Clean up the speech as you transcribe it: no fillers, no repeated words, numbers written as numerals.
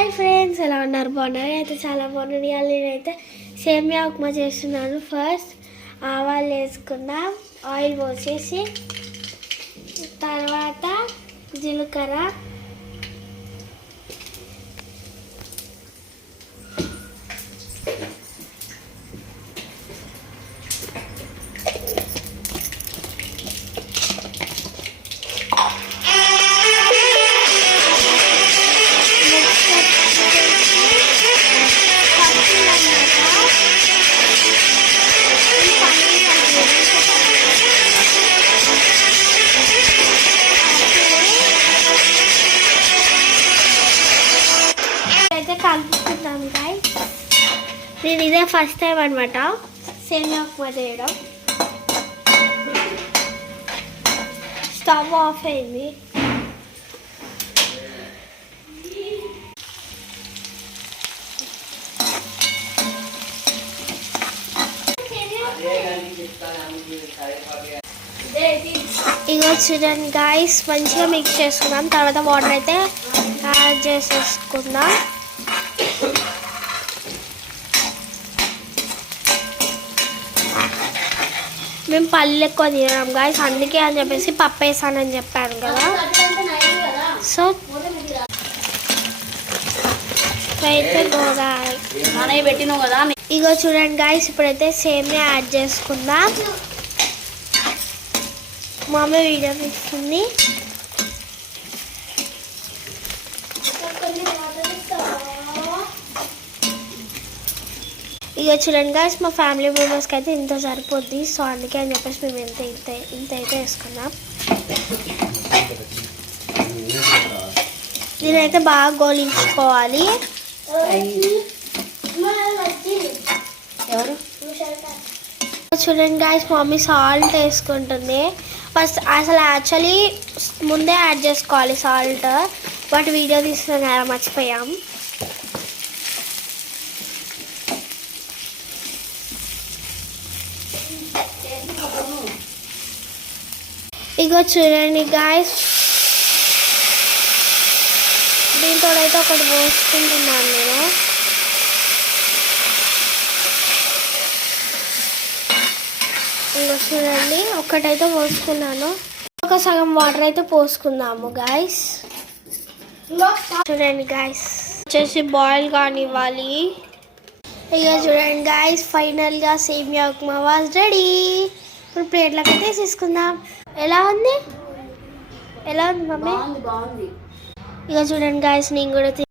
Hi friends, ఎలా ఉన్నారు? బాగున్నారు? అయితే చాలా బాగున్నాను. ఇవాళ నేనైతే సేమియా ఉప్మా చేస్తున్నాను. ఫస్ట్ ఆవాలు వేసుకుందాం, ఆయిల్ పోసేసి తర్వాత జీలకర్ర, కలుపుకుంటాం గాయ్స్. నేను ఇదే ఫస్ట్ టైం అనమాట సేమియా ఉప్మా చేయడం. స్టవ్ ఆఫ్ అయింది. ఇగో చూడండి గాయ్స్, మంచిగా మిక్స్ చేసుకుందాం. తర్వాత వాటర్ అయితే యాడ్ చేసేసుకుందాం. మేము పళ్ళు ఎక్కువ తినాం గాయ్స్, అందుకే అని చెప్పేసి పప్పు వేసానని చెప్పాను కదా. సో అయితే గోదావరి పెట్టినావు కదా. ఇగో చూడండి గాయ్స్, ఇప్పుడైతే సేమియా యాడ్ చేసుకుందాం. మా అమ్మ వీడియో తీస్తుంది. ఇక చూడండి గాయ్స్, మా ఫ్యామిలీ మెంబర్స్కి అయితే ఇంత సరిపోద్ది. సో అందుకే అని చెప్పేసి మేము ఇంత అయితే వేసుకున్నాం. దీనైతే బాగా గోలించుకోవాలి. ఎవరు చూడండి గాయ్స్, మా మమ్మీ సాల్ట్ వేసుకుంటుంది. ఫస్ట్ అసలు యాక్చువల్లీ ముందే యాడ్ చేసుకోవాలి సాల్ట్, బట్ వీడియో తీస్తున్నాం కదా మర్చిపోయాం. ఇగో చూడండి గాయ్స్, దీంతో అయితే ఒకటి పోసుకుంటున్నాను నేను. ఇగో చూడండి, ఒకటైతే పోసుకున్నాను. ఒక సగం వాటర్ అయితే పోసుకుందాము గాయ్స్. చూడండి గాయ్స్, వచ్చేసి బాయిల్ కానివ్వాలి. ఇక చూడండి గాయ్స్, ఫైనల్గా సేమియా ఉప్మా వాజ్ రెడీ. ఇప్పుడు ప్లేట్లోకి అయితే తీసుకుందాం. ఎలా ఉంది మమ్మీ? బాగుంది. ఇక చూడండి గాయ్స్, నేను కూడా